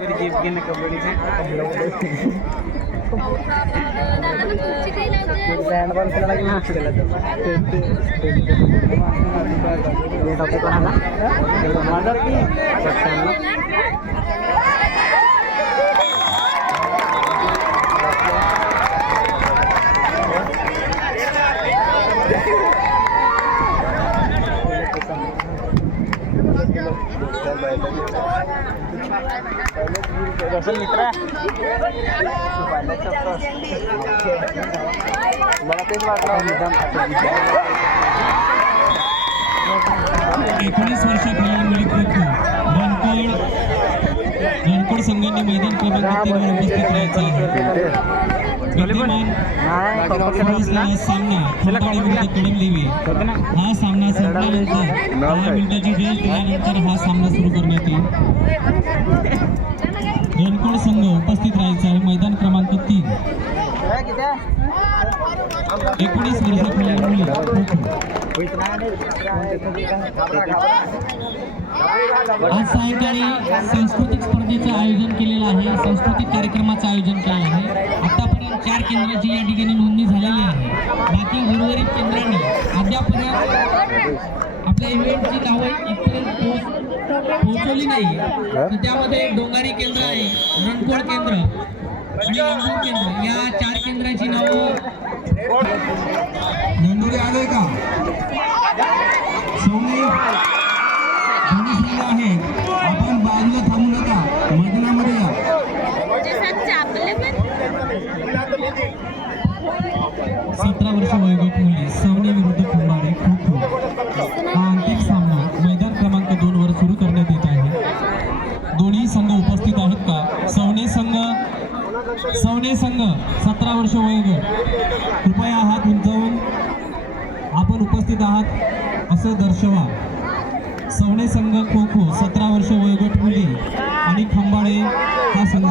मेरी jeep की ना? कबड्डी से हँडबॉल की मॅच केला तर माझा की मित्र. मला तेच वाटलं. एकोणीस वर्षाखालील मुली खो खो रणकोड रणकोड मैदान क्रमांक तीनवर उपस्थित राहायचं आहे. हा सामना संपल्यानंतर दहा मिनिटाची रेस्ट दिल्यानंतर हा सामना सुरू करण्यात येईल. रणकोड संघ उपस्थित राहायचा आहे? मैदान क्रमांक तीन. एकोणीस आज सायंकाळी सांस्कृतिक स्पर्धेचं आयोजन केलेलं आहे. सांस्कृतिक कार्यक्रमाचं आयोजन केलेलं आहे. आतापर्यंत चार केंद्राची या ठिकाणी नोंदणी झालेली आहे. बाकी उर्वरित केंद्रांनी अद्यापर्यंत आपल्या इव्हेंटची नावं इथपर्यंत पोहोचवली नाही. त्यामध्ये डोंगारी केंद्र आहे रणकोड केंद्र आणि अंबूर केंद्र. या चार केंद्राची नावं नंदुरी आले का? सोनी दोन्ही वर्ष वयोगट मुली सवनी विरुद्ध कुंभारे खो खो हा अंतिम सामना मैदान क्रमांक दोन वर सुरू करण्यात येत आहे. दोन्ही संघ उपस्थित आहेत का? सवने संघ सवने संघ सतरा वर्ष वयोगट. कृपया हात उंचावून आपण उपस्थित आहात असं दर्शवा. सवणे संघ खो खो सतरा वर्ष वयोगट मुली आणि खंबाळे हा संघ.